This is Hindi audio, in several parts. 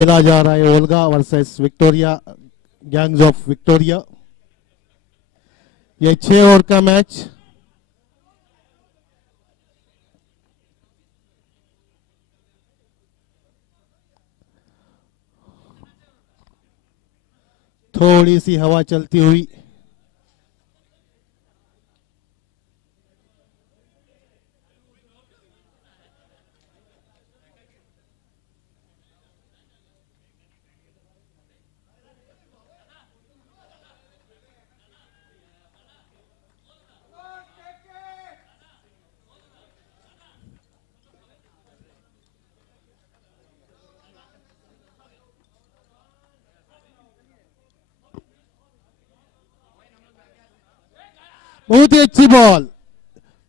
खेला जा रहा है Olga versus Victoria, gangs of Victoria. ये 6 ओवर का मैच। थोड़ी सी हवा चलती हुई बहुत ही अच्छी बॉल,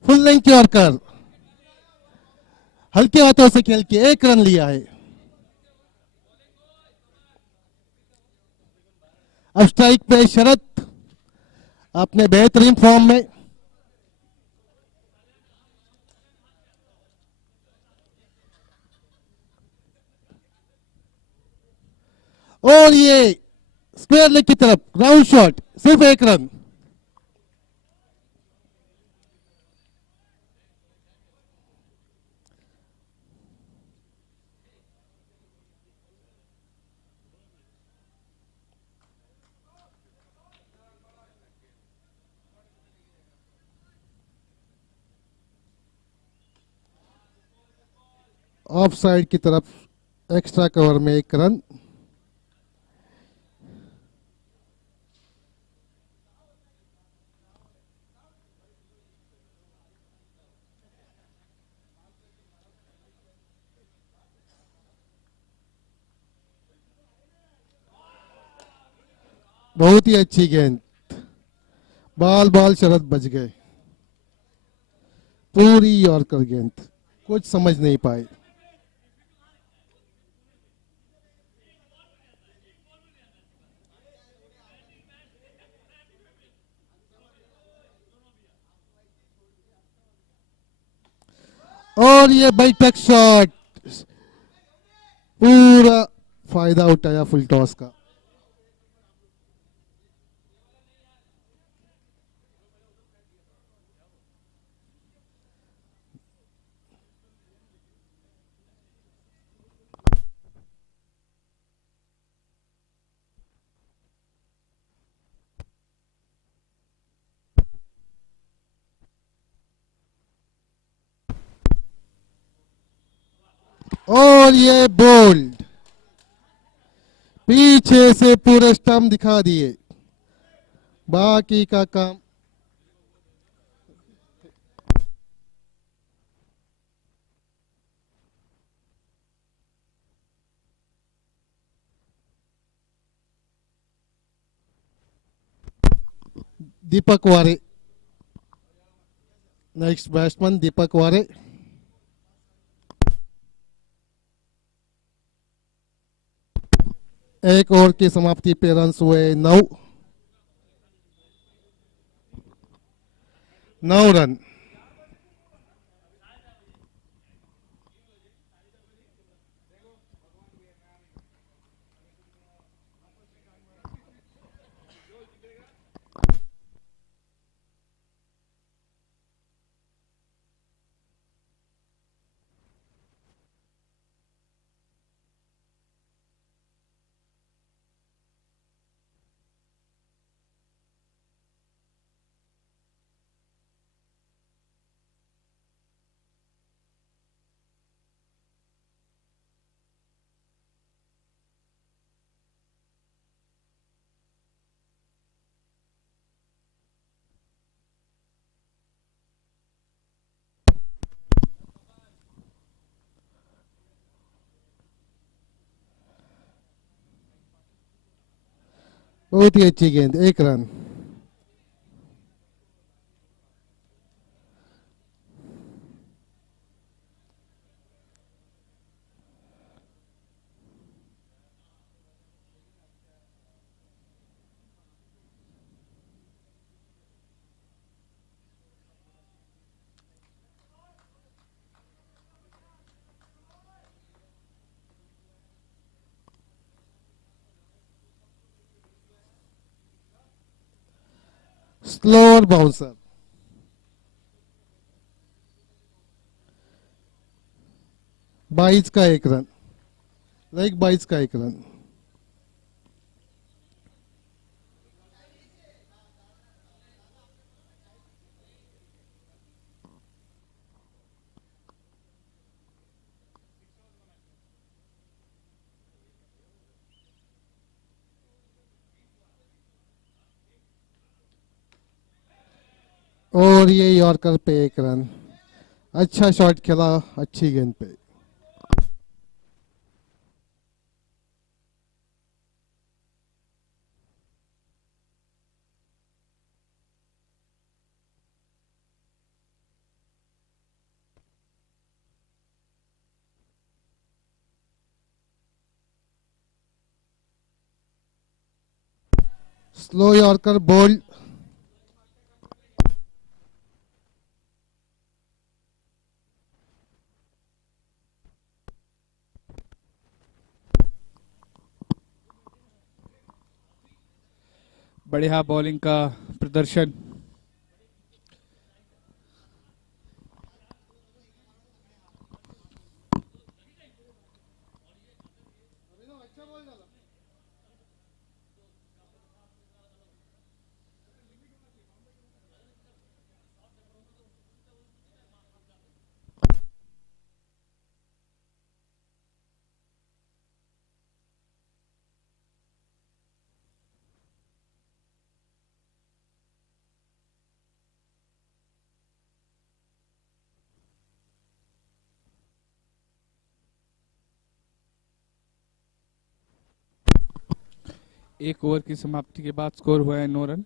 फुल लेंथ की यॉर्कर, हल्के हाथों से खेल के 1 रन लिया है। अब स्ट्राइक पे शरत अपने बेहतरीन फॉर्म में। और ये स्क्वायर लेग की तरफ राउंड शॉट, सिर्फ 1 रन। ऑफ साइड की तरफ एक्स्ट्रा कवर में 1 रन। बहुत ही अच्छी गेंद, बाल बाल शरत बच गए। पूरी यॉर्कर गेंद, कुछ समझ नहीं पाए। और ये बैठक शॉट, पूरा फायदा उठाया फुल टॉस का। और ये बोल्ड, पीछे से पूरे स्टंप दिखा दिए। बाकी का काम दीपक वारे, नेक्स्ट बैट्समैन दीपक वारे। एक ओवर की समाप्ति पे रन हुए 9 रन। बहुत ही अच्छी गेंद, 1 रन। स्लोअर बाउंसर, 22 का 1 रन, लाइक 22 का 1 रन। और ये यॉर्कर पे 1 रन। अच्छा शॉट खेला, अच्छी गेंद पे। स्लो यॉर्कर बोल्ड, बढ़िया बॉलिंग का प्रदर्शन। एक ओवर की समाप्ति के बाद स्कोर हुआ है 9 रन,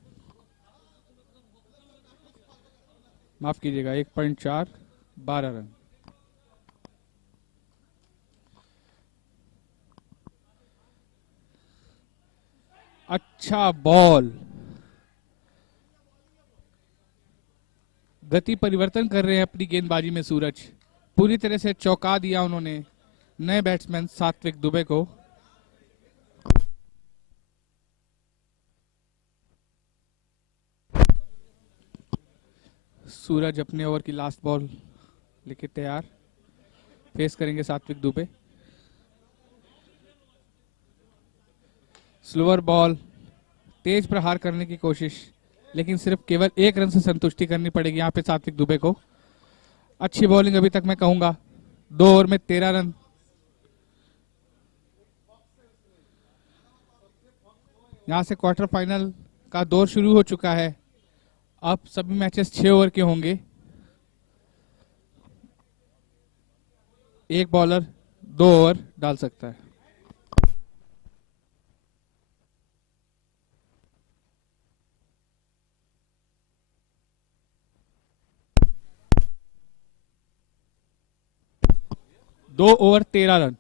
माफ कीजिएगा 1.4, 12 रन। अच्छा बॉल, गति परिवर्तन कर रहे हैं अपनी गेंदबाजी में सूरज। पूरी तरह से चौंका दिया उन्होंने नए बैट्समैन सात्विक दुबे को। सूरज अपने ओवर की लास्ट बॉल लेके तैयार, फेस करेंगे सात्विक दुबे। स्लोअर बॉल, तेज प्रहार करने की कोशिश, लेकिन सिर्फ केवल 1 रन से संतुष्टि करनी पड़ेगी यहाँ पे सात्विक दुबे को। अच्छी बॉलिंग अभी तक मैं कहूंगा, 2 ओवर में 13 रन। यहां से क्वार्टर फाइनल का दौर शुरू हो चुका है। अब सभी मैचेस 6 ओवर के होंगे। एक बॉलर 2 ओवर डाल सकता है। दो ओवर 13 रन।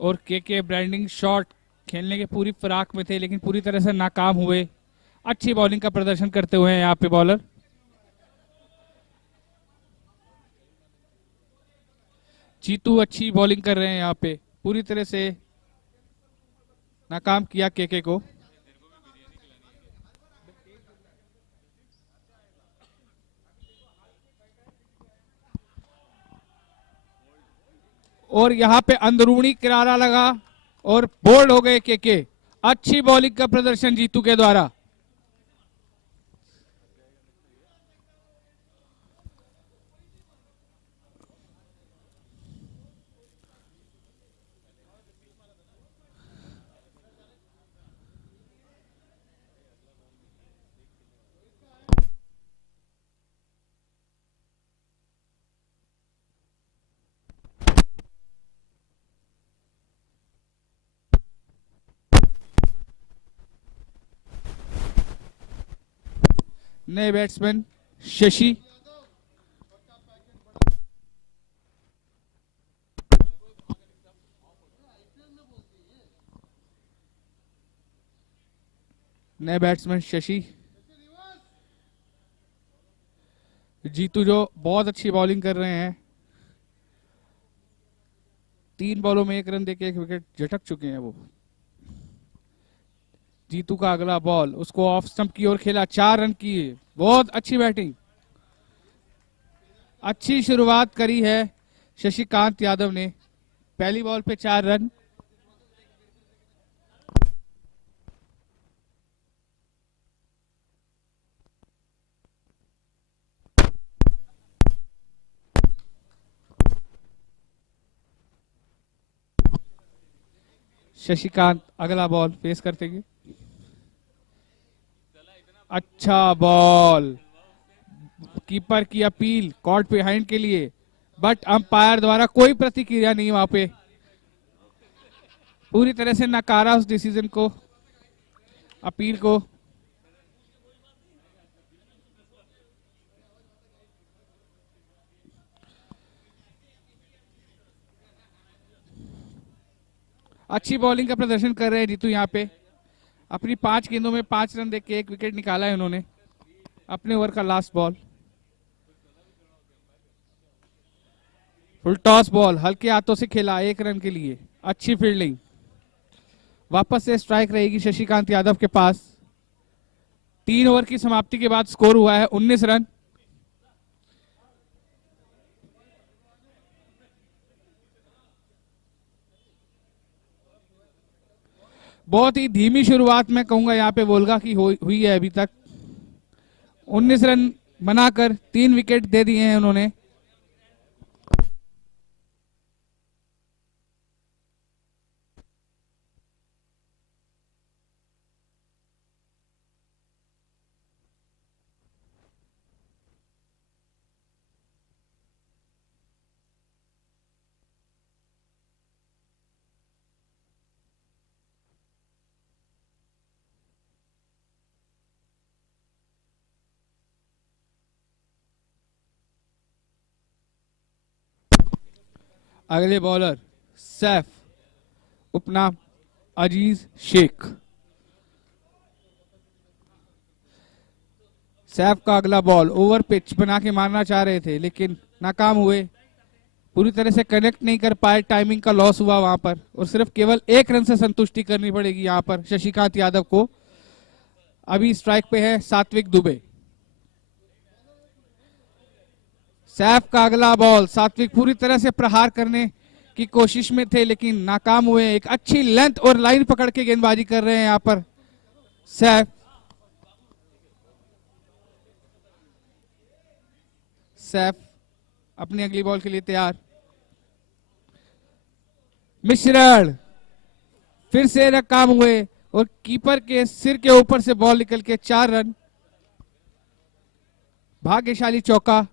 और के ब्रांडिंग शॉट खेलने के पूरी फिराक में थे, लेकिन पूरी तरह से नाकाम हुए। अच्छी बॉलिंग का प्रदर्शन करते हुए हैं यहाँ पे बॉलर। जीतू अच्छी बॉलिंग कर रहे हैं यहाँ पे, पूरी तरह से नाकाम किया के को। और यहाँ पे अंदरूनी किनारा लगा और बोल्ड हो गए के। अच्छी बॉलिंग का प्रदर्शन जीतू के द्वारा। नए बैट्समैन शशि, नए बैट्समैन शशि। जीतू जो बहुत अच्छी बॉलिंग कर रहे हैं, 3 बॉलों में 1 रन देके 1 विकेट झटक चुके हैं वो। जीतू का अगला बॉल, उसको ऑफ स्टंप की ओर खेला, 4 रन की। बहुत अच्छी बैटिंग, अच्छी शुरुआत करी है शशिकांत यादव ने। पहली बॉल पे 4 रन। शशिकांत अगला बॉल फेस करते हैं। अच्छा बॉल, कीपर की अपील कॉर्ड बिहाइंड के लिए, बट अंपायर द्वारा कोई प्रतिक्रिया नहीं वहां पे, पूरी तरह से नकारा उस डिसीजन को, अपील को। अच्छी बॉलिंग का प्रदर्शन कर रहे हैं जीतू यहाँ पे। अपनी 5 गेंदों में 5 रन देके 1 विकेट निकाला है उन्होंने। अपने ओवर का last ball, full toss ball, हल्के हाथों से खेला 1 रन के लिए। अच्छी फील्डिंग, वापस से स्ट्राइक रहेगी शशिकांत यादव के पास। 3 ओवर की समाप्ति के बाद स्कोर हुआ है 19 रन। बहुत ही धीमी शुरुआत मैं कहूंगा यहाँ पे वोल्गा की हुई है अभी तक। 19 रन बनाकर 3 विकेट दे दिए हैं उन्होंने। अगले बॉलर सैफ, उपनाम अजीज शेख। सैफ का अगला बॉल, ओवर पिच बना के मारना चाह रहे थे लेकिन नाकाम हुए, पूरी तरह से कनेक्ट नहीं कर पाए, टाइमिंग का लॉस हुआ वहां पर, और सिर्फ केवल 1 रन से संतुष्टि करनी पड़ेगी यहां पर शशिकांत यादव को। अभी स्ट्राइक पे है सात्विक दुबे। सैफ का अगला बॉल, सात्विक पूरी तरह से प्रहार करने की कोशिश में थे लेकिन नाकाम हुए। एक अच्छी लेंथ और लाइन पकड़ के गेंदबाजी कर रहे हैं यहां पर सैफ। सैफ अपनी अगली बॉल के लिए तैयार। मिश्रण फिर से नाकाम हुए और कीपर के सिर के ऊपर से बॉल निकल के 4 रन। भाग्यशाली चौका।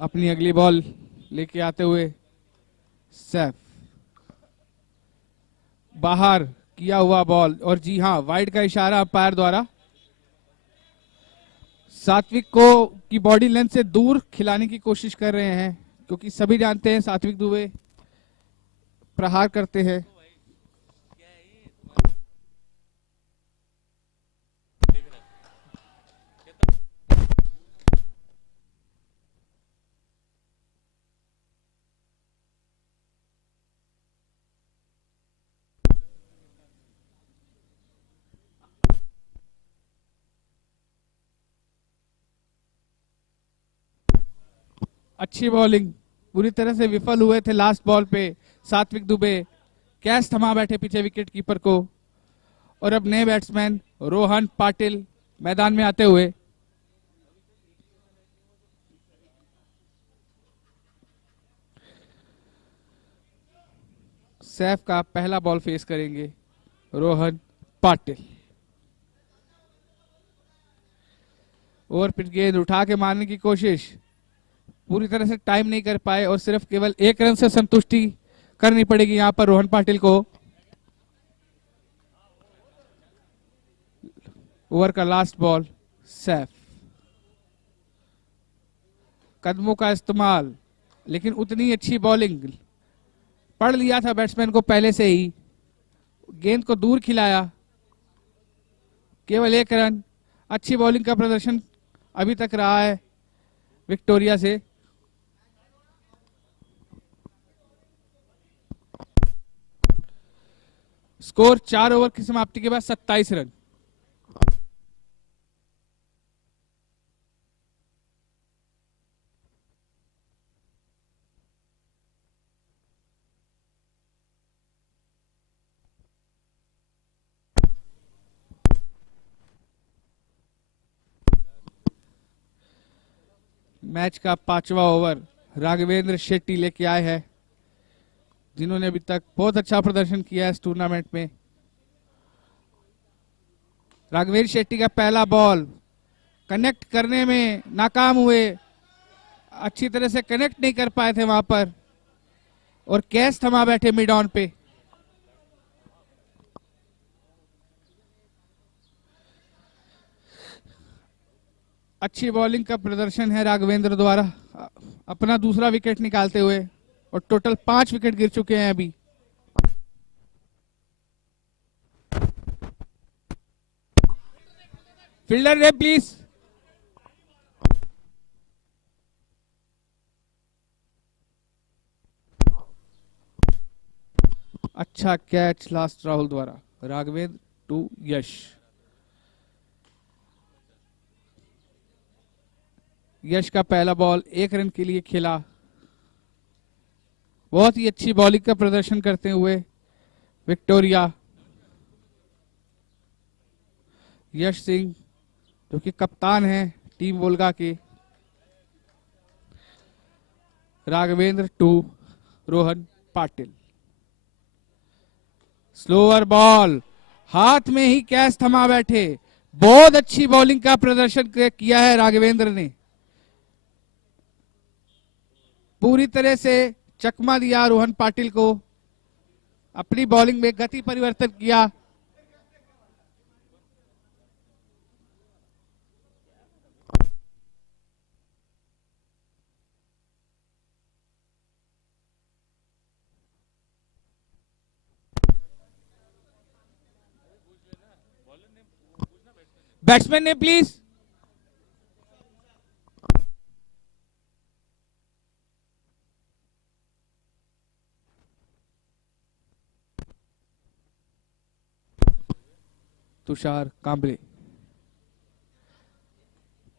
अपनी अगली बॉल लेके आते हुए सैफ, बाहर किया हुआ बॉल, और जी हां वाइड का इशारा अंपायर द्वारा। सात्विक को की बॉडी लेंथ से दूर खिलाने की कोशिश कर रहे हैं क्योंकि सभी जानते हैं सात्विक दुबे प्रहार करते हैं। अच्छी बॉलिंग, पूरी तरह से विफल हुए थे लास्ट बॉल पे सात्विक दुबे। कैच थमा बैठे पीछे विकेट कीपर को। और अब नए बैट्समैन रोहन पाटिल मैदान में आते हुए। सैफ का पहला बॉल फेस करेंगे रोहन पाटिल। ओवर पिच गेंद उठा के मारने की कोशिश, पूरी तरह से टाइम नहीं कर पाए और सिर्फ केवल 1 रन से संतुष्टि करनी पड़ेगी यहां पर रोहन पाटिल को। ओवर का लास्ट बॉल सैफ। कदमों का इस्तेमाल, लेकिन उतनी अच्छी बॉलिंग, पढ़ लिया था बैट्समैन को पहले से ही, गेंद को दूर खिलाया। केवल 1 रन। अच्छी बॉलिंग का प्रदर्शन अभी तक रहा है विक्टोरिया से। स्कोर 4 ओवर की समाप्ति के बाद 27 रन। मैच का 5वां ओवर राघवेंद्र शेट्टी लेके आए हैं, जिन्होंने अभी तक बहुत अच्छा प्रदर्शन किया है इस टूर्नामेंट में। राघवेंद्र शेट्टी का पहला बॉल कनेक्ट करने में नाकाम हुए, अच्छी तरह से कनेक्ट नहीं कर पाए थे वहां पर और कैच थमा बैठे मिड ऑन पे। अच्छी बॉलिंग का प्रदर्शन है राघवेंद्र द्वारा अपना दूसरा विकेट निकालते हुए, और टोटल 5 विकेट गिर चुके हैं अभी। फील्डर रे प्लीज। अच्छा कैच लास्ट राहुल द्वारा। राघवेंद्र टू यश। यश का पहला बॉल 1 रन के लिए खेला। बहुत ही अच्छी बॉलिंग का प्रदर्शन करते हुए विक्टोरिया। यश सिंह जो कि कप्तान है टीम वोल्गा के। Raghavendra to Rohan Patil. Slower ball, हाथ में ही कैच थमा बैठे। बहुत अच्छी बॉलिंग का प्रदर्शन किया है राघवेंद्र ने, पूरी तरह से चकमा दिया रोहन पाटिल को, अपनी बॉलिंग में गति परिवर्तन किया। बैट्समैन ने प्लीज। तुषार कांबले।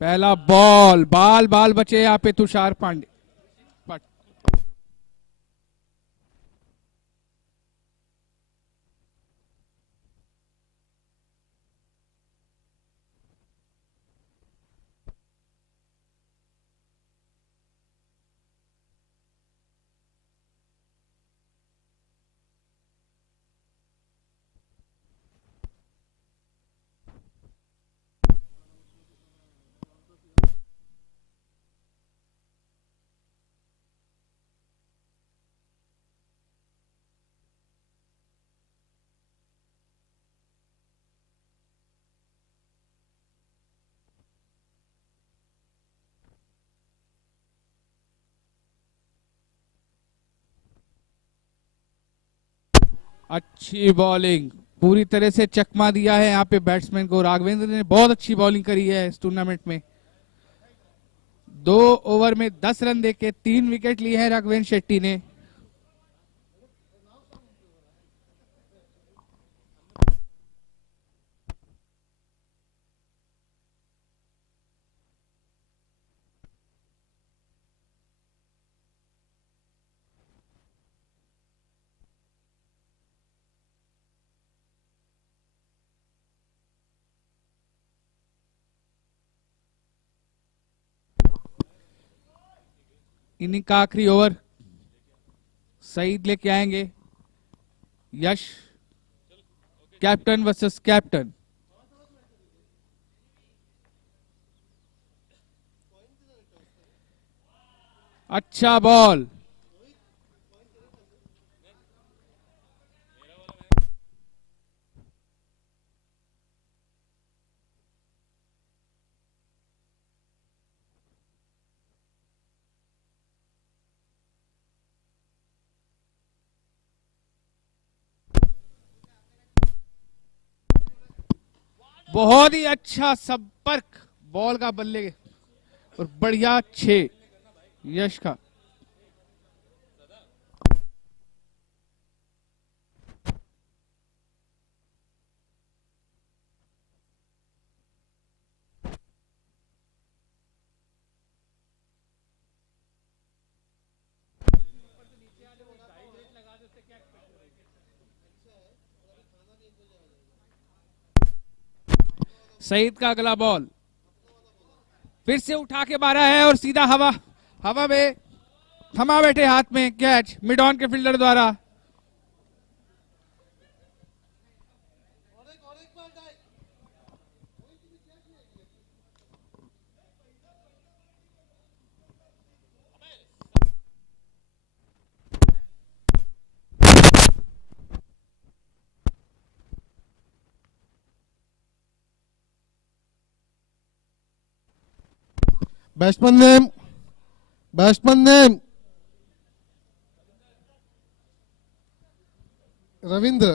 पहला बॉल, बाल बाल बचे यहां पे तुषार पांडे। अच्छी बॉलिंग, पूरी तरह से चकमा दिया है यहाँ पे बैट्समैन को। राघवेंद्र ने बहुत अच्छी बॉलिंग करी है इस टूर्नामेंट में। 2 ओवर में 10 रन देके 3 विकेट लिए हैं राघवेंद्र शेट्टी ने। इनिंग का आखिरी ओवर सईद लेके आएंगे। यश कैप्टन वर्सेस कैप्टन। अच्छा बॉल, बहुत ही अच्छा संपर्क बॉल का बल्ले और बढ़िया 6 यश का। सईद का अगला बॉल फिर से उठा के मारा है और सीधा हवा हवा में थमा बैठे हाथ में कैच मिड ऑन के फील्डर द्वारा। Batsman name. Batsman name. Ravindra.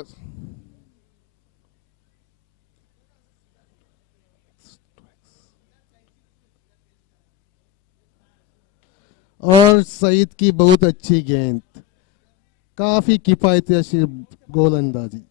और सईद की बहुत अच्छी गेंद, काफी किफायती गोलंदाजी।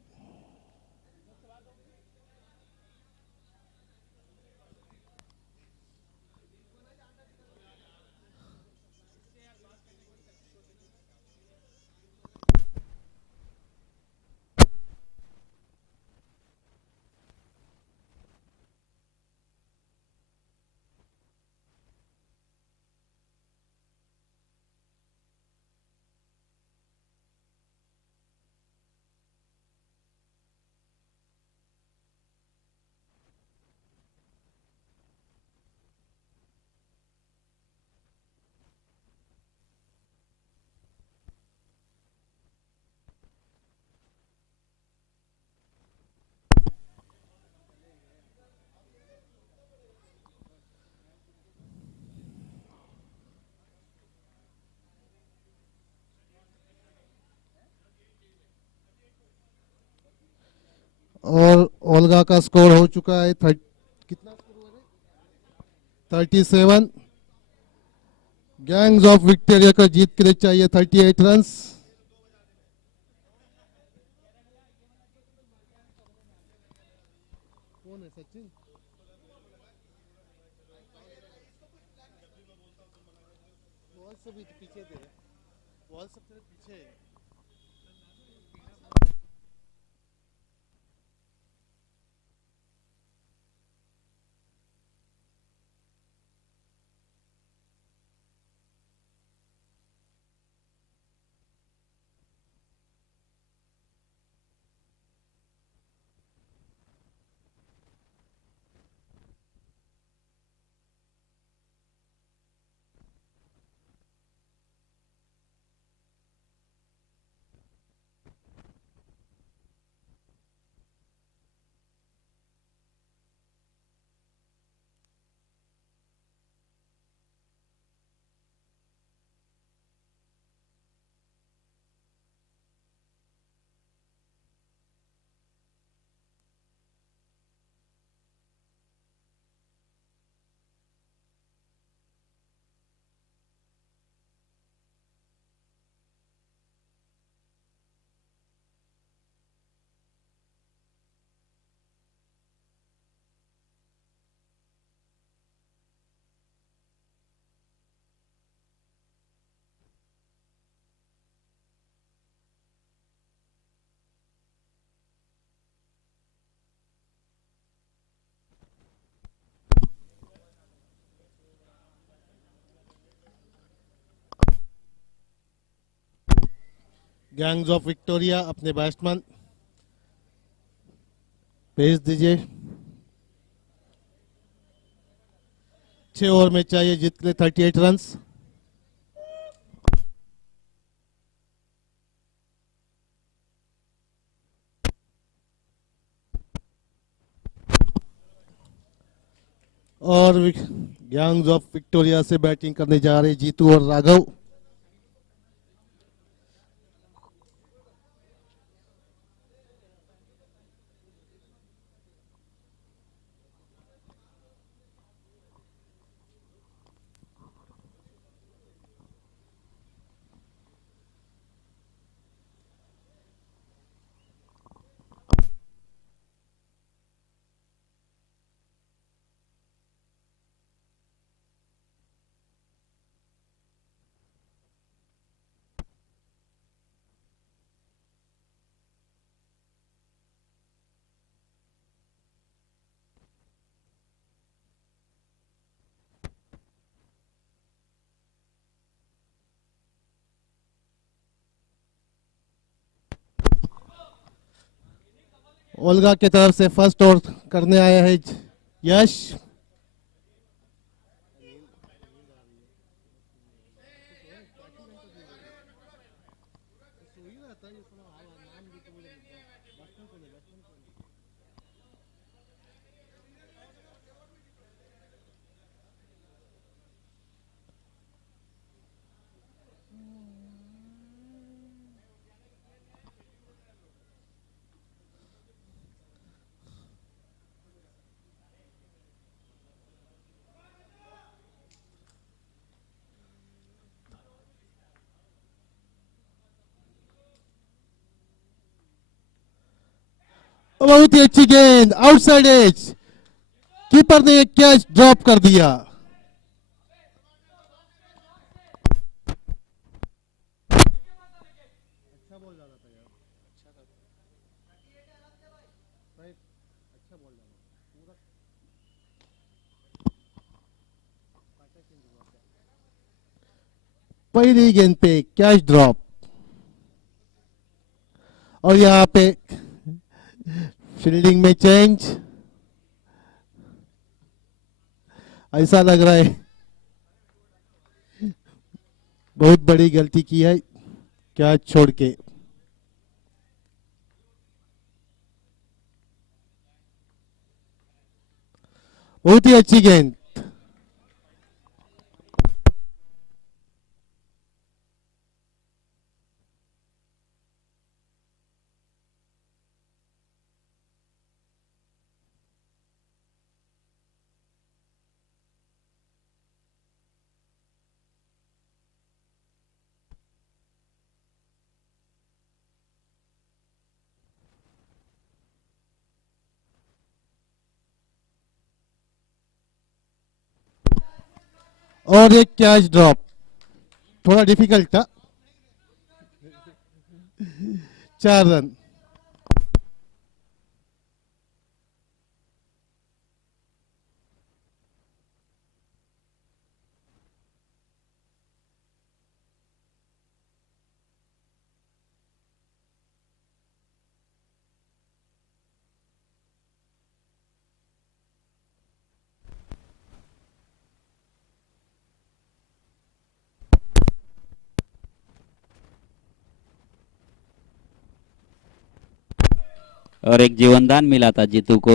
और ओल्गा का स्कोर हो चुका है कितना स्कोर हुआ है? 37। गैंग्स ऑफ विक्टोरिया का जीत के लिए चाहिए 38 रन्स। कौन है सचिन? बॉल से भी पीछे थे, बॉल सबसे पीछे है। गैंग्स ऑफ विक्टोरिया अपने बैट्समैन भेज दीजिए। 6 ओवर में चाहिए जीत के लिए 38 रन्स। और गैंग्स ऑफ विक्टोरिया से बैटिंग करने जा रहे जीतू और राघव। ओल्गा की तरफ से फर्स्ट ओवर करने आया है यश। बहुत ही अच्छी गेंद आउटसाइड एज। कीपर ने एक कैच ड्रॉप कर दिया। पहली गेंद पे कैच ड्रॉप। और यहां पे फील्डिंग में चेंज। ऐसा लग रहा है बहुत बड़ी गलती की है कैच छोड़ के। बहुत ही अच्छी गेंद। और एक कैच ड्रॉप थोड़ा डिफिकल्ट था। 4 रन। और एक जीवनदान मिला था जीतू को,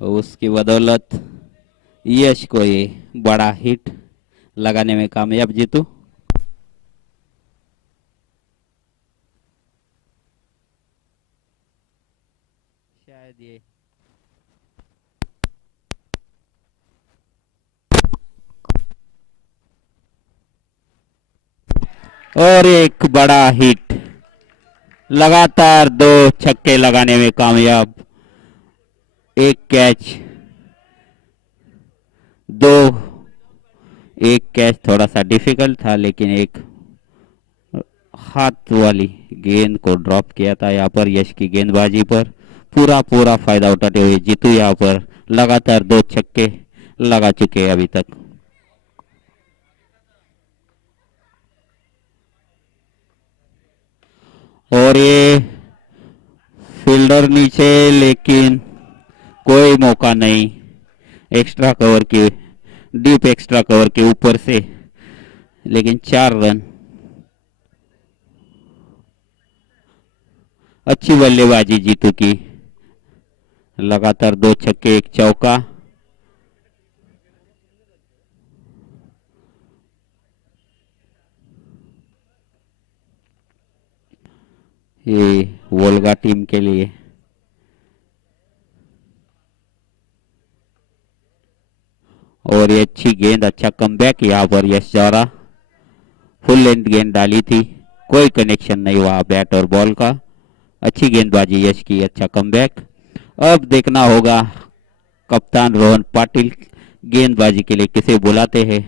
उसकी बदौलत यश को ये बड़ा हिट लगाने में कामयाब जीतू। शायद ये और एक बड़ा हिट, लगातार 2 छक्के लगाने में कामयाब। एक कैच, 2 एक कैच थोड़ा सा डिफिकल्ट था, लेकिन एक हाथ वाली गेंद को ड्रॉप किया था यहाँ पर। यश की गेंदबाजी पर पूरा फायदा उठाते हुए जीतू यहाँ पर लगातार 2 छक्के लगा चुके हैं अभी तक। और ये फील्डर नीचे, लेकिन कोई मौका नहीं एक्स्ट्रा कवर के, डीप एक्स्ट्रा कवर के ऊपर से, लेकिन 4 रन। अच्छी बल्लेबाजी जीतू की, लगातार 2 छक्के 1 चौका। ये वोल्गा टीम के लिए। और ये अच्छी गेंद, अच्छा कमबैक यहाँ पर यश द्वारा। फुल लेंथ गेंद डाली थी, कोई कनेक्शन नहीं हुआ बैट और बॉल का। अच्छी गेंदबाजी यश की, अच्छा कमबैक। अब देखना होगा कप्तान रोहन पाटिल गेंदबाजी के लिए किसे बुलाते हैं।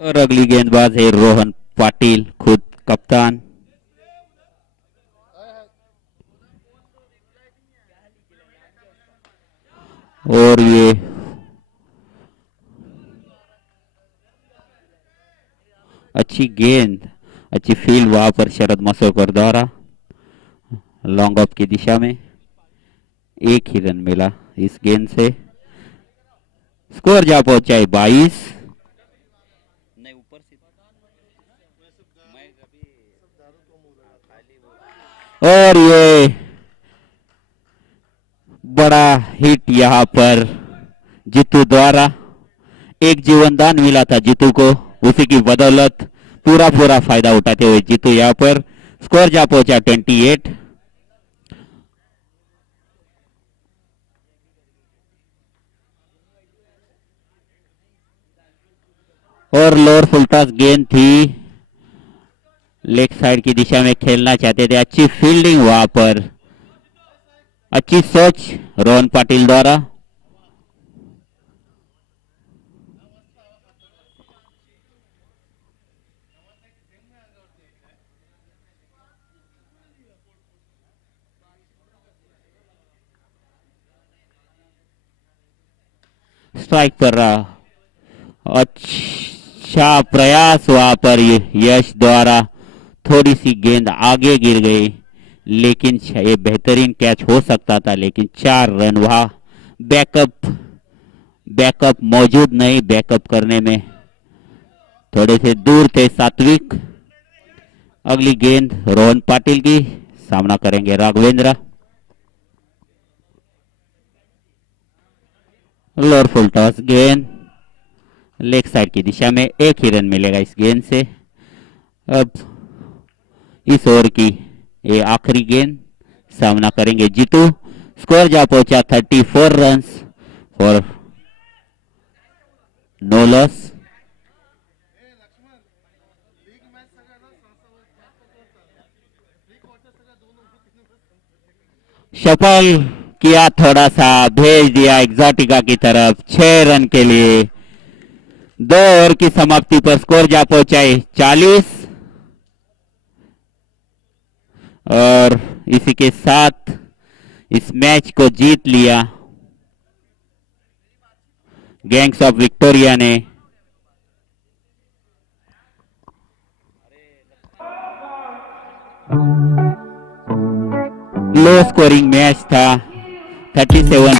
और अगली गेंदबाज है रोहन पाटिल, खुद कप्तान। और ये अच्छी गेंद, अच्छी फील्ड वहां पर शरद मसोकर द्वारा लॉन्ग ऑफ की दिशा में। 1 ही रन मिला इस गेंद से। स्कोर जा पहुंचा है 22। और ये बड़ा हिट यहाँ पर जीतू द्वारा। एक जीवनदान मिला था जीतू को, उसी की बदौलत पूरा पूरा फायदा उठाते हुए जीतू यहाँ पर स्कोर जा पहुंचा 28। और लोअर फुलटॉस गेंद थी, लेग साइड की दिशा में खेलना चाहते थे। अच्छी फील्डिंग वहां पर, अच्छी सोच रोहन पाटिल द्वारा। स्ट्राइक पर रहा, अच्छा प्रयास वहां पर यश द्वारा। थोड़ी सी गेंद आगे गिर गई, लेकिन ये बेहतरीन कैच हो सकता था, लेकिन 4 रन वहां। बैकअप मौजूद नहीं, बैकअप करने में थोड़े से दूर थे सात्विक। अगली गेंद रोहन पाटिल की, सामना करेंगे राघवेंद्र। लोअर फुल टॉस गेंद, लेग साइड की दिशा में। 1 ही रन मिलेगा इस गेंद से। अब इस ओवर की ये आखिरी गेंद, सामना करेंगे जीतू। स्कोर जा पहुंचा 34 रन फॉर नो लॉस। सफल किया, थोड़ा सा भेज दिया एक्सोटिका की तरफ 6 रन के लिए। 2 ओवर की समाप्ति पर स्कोर जा पहुंचाए 40। और इसी के साथ इस मैच को जीत लिया गैंग्स ऑफ विक्टोरिया ने। लो स्कोरिंग मैच था, 37